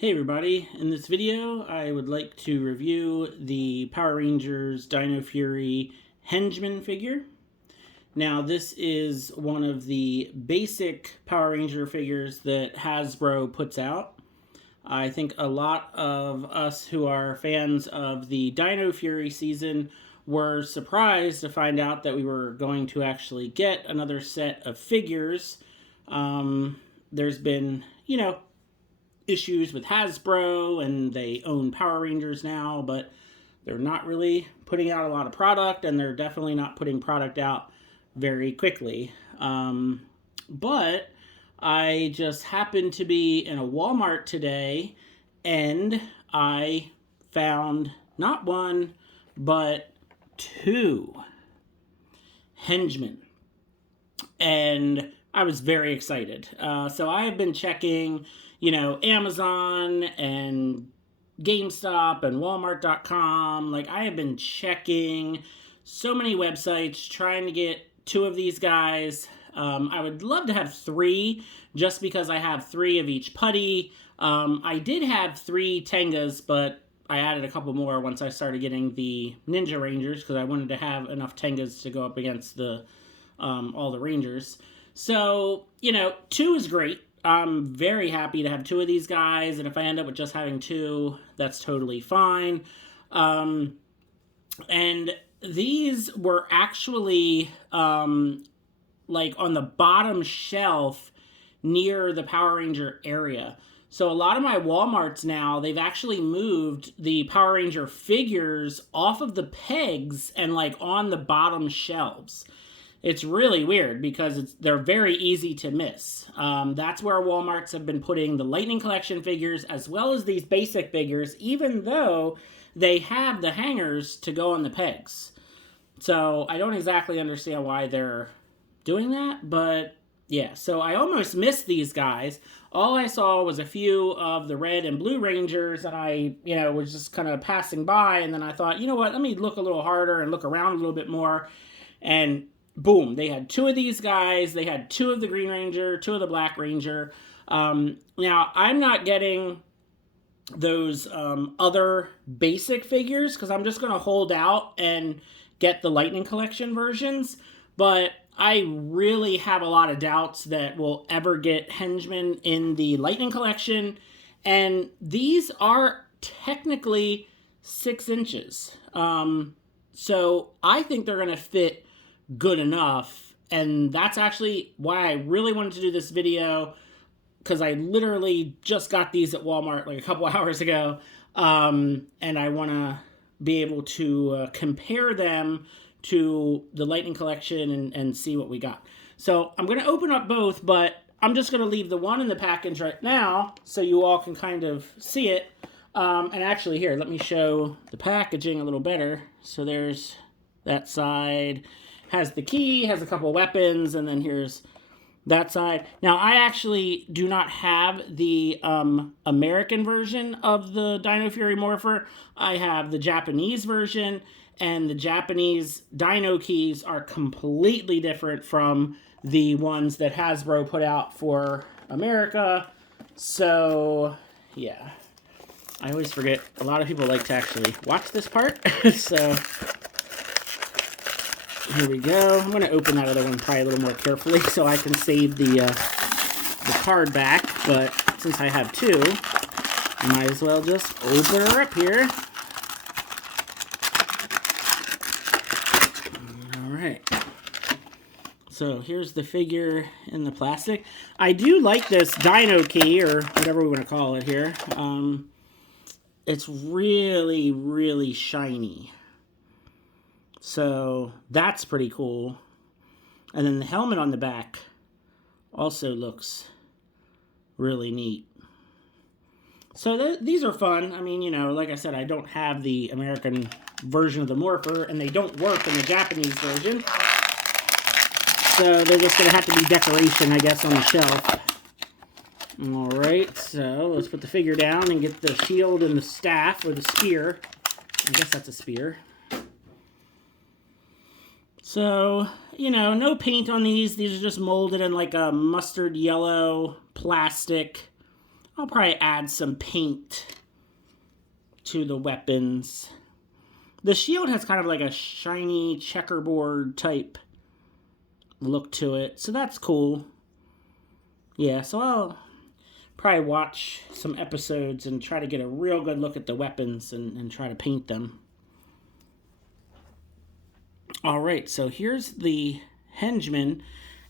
Hey everybody, in this video I would like to review the Power Rangers Dino Fury Hengeman figure. Now this is one of the basic Power Ranger figures that Hasbro puts out. I think a lot of us who are fans of the Dino Fury season were surprised to find out that we were going to actually get another set of figures. There's been, issues with Hasbro, and they own Power Rangers now, but they're not really putting out a lot of product, and they're definitely not putting product out very quickly. But I just happened to be in a Walmart today, and I found not one, but two henchmen. And I was very excited. So I have been checking, Amazon and GameStop and Walmart.com. Like, I have been checking so many websites trying to get two of these guys. I would love to have three, just because I have three of each putty. I did have three Tengas, but I added a couple more once I started getting the Ninja Rangers, because I wanted to have enough Tengas to go up against the all the Rangers. So, two is great. I'm very happy to have two of these guys, and if I end up with just having two, that's totally fine. And these were actually like on the bottom shelf near the Power Ranger area. So a lot of my Walmarts now, they've actually moved the Power Ranger figures off of the pegs and like on the bottom shelves. It's really weird because they're very easy to miss. That's where Walmarts have been putting the Lightning Collection figures as well as these basic figures, even though they have the hangers to go on the pegs. So I don't exactly understand why they're doing that, but yeah. So I almost missed these guys. All I saw was a few of the red and blue Rangers, and I, was just kind of passing by, and then I thought, you know what, let me look a little harder and look around a little bit more, and boom, they had two of these guys. They had two of the Green Ranger, two of the Black Ranger. Now, I'm not getting those other basic figures because I'm just going to hold out and get the Lightning Collection versions. But I really have a lot of doubts that we'll ever get Hengeman in the Lightning Collection. And these are technically 6 inches. So I think they're going to fit good enough, and that's actually why I really wanted to do this video, because I literally just got these at Walmart like a couple hours ago, and I want to be able to compare them to the Lightning Collection and see what we got. So I'm going to open up both, but I'm just going to leave the one in the package right now so you all can kind of see it. And actually, here, let me show the packaging a little better. So there's that side. Has the key, has a couple weapons, and then here's that side. Now, I actually do not have the American version of the Dino Fury Morpher. I have the Japanese version, and the Japanese Dino keys are completely different from the ones that Hasbro put out for America. So, yeah. I always forget. A lot of people like to actually watch this part. So here we go. I'm going to open that other one probably a little more carefully so I can save the card back. But since I have two, I might as well just open her up here. All right. So here's the figure in the plastic. I do like this Dino key, or whatever we want to call it here. It's really, really shiny. So that's pretty cool. And then the helmet on the back also looks really neat. So these are fun. I mean, like I said, I don't have the American version of the Morpher, and they don't work in the Japanese version. So they're just going to have to be decoration, I guess, on the shelf. Alright, so let's put the figure down and get the shield and the staff, or the spear. I guess that's a spear. So, no paint on these. These are just molded in like a mustard yellow plastic. I'll probably add some paint to the weapons. The shield has kind of like a shiny checkerboard type look to it, so that's cool. Yeah, so I'll probably watch some episodes and try to get a real good look at the weapons and try to paint them. All right, so here's the henchman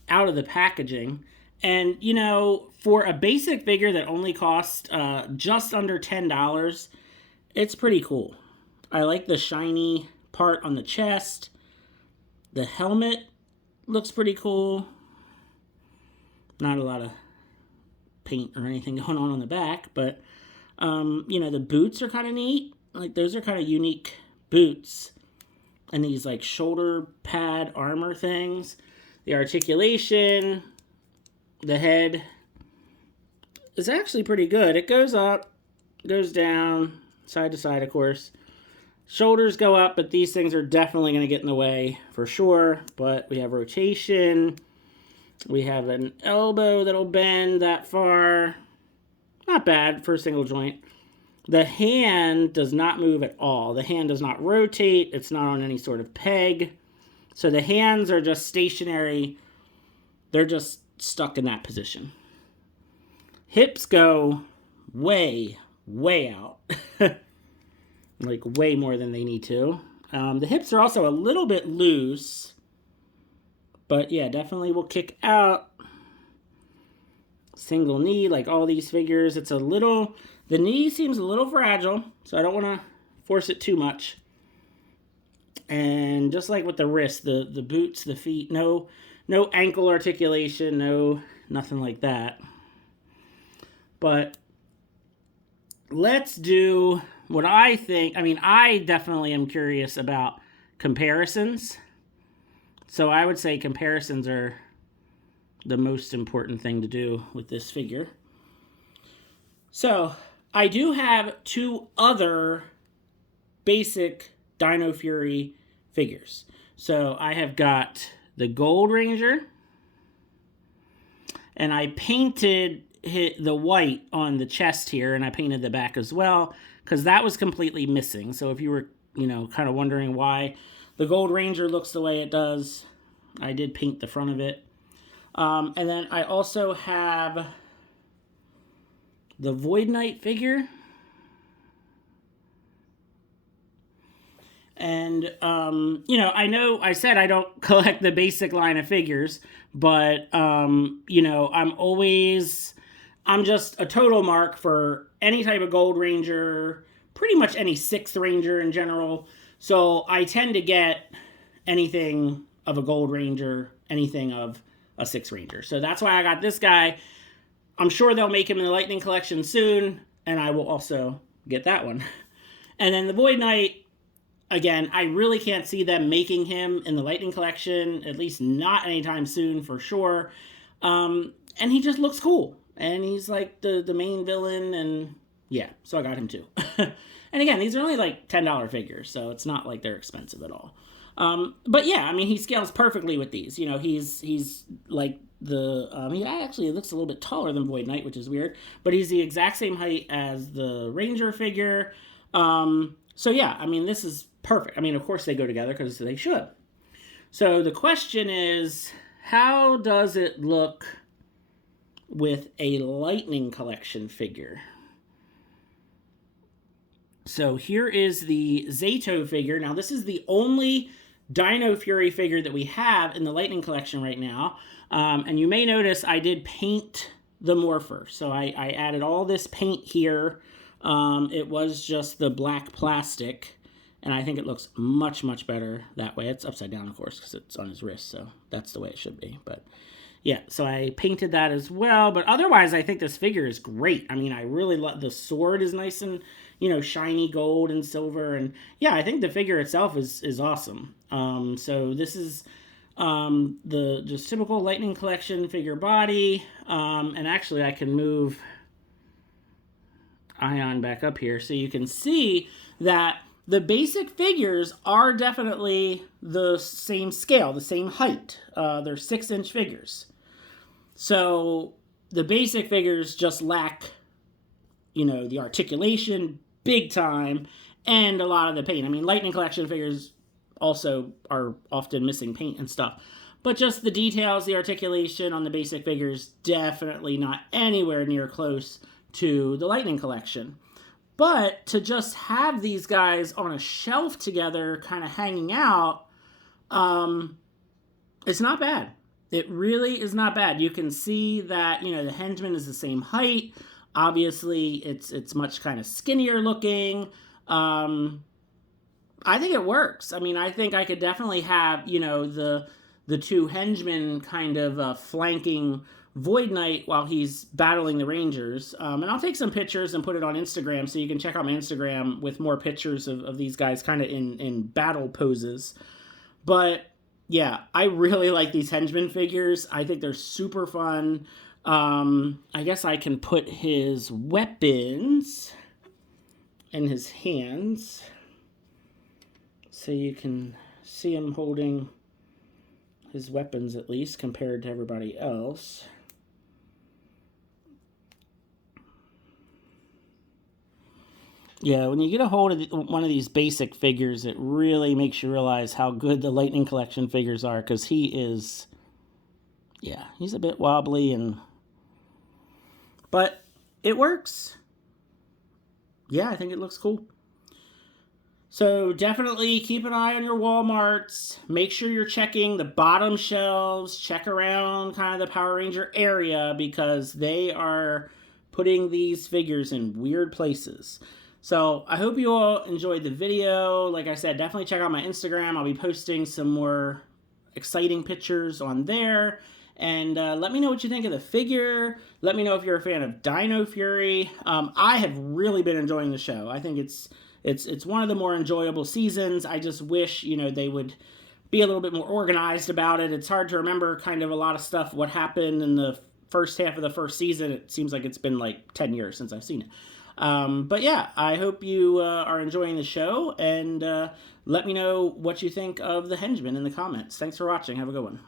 out of the packaging. And, you know, for a basic figure that only cost just under $10, it's pretty cool. I like the shiny part on the chest. The helmet looks pretty cool. Not a lot of paint or anything going on the back, but, you know, the boots are kind of neat. Like, those are kind of unique boots. And these, like, shoulder pad armor things. The articulation, the head is actually pretty good. It goes up, goes down, side to side, of course. Shoulders go up, but these things are definitely going to get in the way for sure. But we have rotation. We have an elbow that'll bend that far. Not bad for a single joint. The hand does not move at all. The hand does not rotate. It's not on any sort of peg. So the hands are just stationary. They're just stuck in that position. Hips go way, way out. Like way more than they need to. The hips are also a little bit loose. But yeah, definitely will kick out. Single knee, like all these figures. It's a little, the knee seems a little fragile, so I don't want to force it too much. And just like with the wrist, the boots, the feet, no ankle articulation, nothing like that. But let's do what I think. I mean, I definitely am curious about comparisons. So I would say comparisons are the most important thing to do with this figure. So I do have two other basic Dino Fury figures. So I have got the Gold Ranger, and I painted the white on the chest here, and I painted the back as well, because that was completely missing. So if you were, you know, kind of wondering why the Gold Ranger looks the way it does, I did paint the front of it. And then I also have the Void Knight figure. And, you know I said I don't collect the basic line of figures, but, you know, I'm just a total mark for any type of Gold Ranger, pretty much any 6th Ranger in general. So I tend to get anything of a Gold Ranger, anything of a 6th Ranger. So that's why I got this guy. I'm sure they'll make him in the Lightning Collection soon, and I will also get that one. And then the Void Knight, again, I really can't see them making him in the Lightning Collection, at least not anytime soon for sure. And he just looks cool. And he's like the main villain, and yeah, so I got him too. And again, these are only like $10 figures, so it's not like they're expensive at all. But yeah, I mean, he scales perfectly with these. You know, he's like he actually looks a little bit taller than Void Knight, which is weird, but he's the exact same height as the Ranger figure. So yeah, I mean, this is perfect. I mean, of course they go together because they should. So the question is, how does it look with a Lightning Collection figure? So here is the Zato figure. Now, this is the only Dino Fury figure that we have in the Lightning Collection right now. And you may notice I did paint the Morpher. So I added all this paint here. It was just the black plastic. And I think it looks much, much better that way. It's upside down, of course, because it's on his wrist. So that's the way it should be. But yeah, so I painted that as well. But otherwise, I think this figure is great. I mean, I really love the sword is nice and, you know, shiny gold and silver. And yeah, I think the figure itself is awesome. So this is the just typical Lightning Collection figure body. And actually, I can move Ion back up here so you can see that the basic figures are definitely the same scale, the same height. They're 6-inch figures. So the basic figures just lack you know, the articulation big time, and a lot of the paint. I mean, Lightning Collection figures also are often missing paint and stuff. But just the details, the articulation on the basic figures, definitely not anywhere near close to the Lightning Collection. But to just have these guys on a shelf together, kind of hanging out, it's not bad. It really is not bad. You can see that, you know, the henchman is the same height. Obviously, it's much kind of skinnier looking. I think it works. I mean, I think I could definitely have, you know, the two henchmen kind of flanking Void Knight while he's battling the Rangers. And I'll take some pictures and put it on Instagram, so you can check out my Instagram with more pictures of these guys kind of in battle poses. But yeah, I really like these henchman figures. I think they're super fun. I guess I can put his weapons in his hands so you can see him holding his weapons, at least compared to everybody else. Yeah, when you get a hold of one of these basic figures, it really makes you realize how good the Lightning Collection figures are, because he is, yeah, he's a bit wobbly, but it works. Yeah, I think it looks cool. So definitely keep an eye on your Walmarts. Make sure you're checking the bottom shelves. Check around kind of the Power Ranger area, because they are putting these figures in weird places. So I hope you all enjoyed the video. Like I said, definitely check out my Instagram. I'll be posting some more exciting pictures on there. And let me know what you think of the figure. Let me know if you're a fan of Dino Fury. I have really been enjoying the show. I think it's one of the more enjoyable seasons. I just wish, you know, they would be a little bit more organized about it. It's hard to remember kind of a lot of stuff, what happened in the first half of the first season. It seems like it's been like 10 years since I've seen it. But yeah, I hope you are enjoying the show, and let me know what you think of the henchman in the comments. Thanks for watching. Have a good one.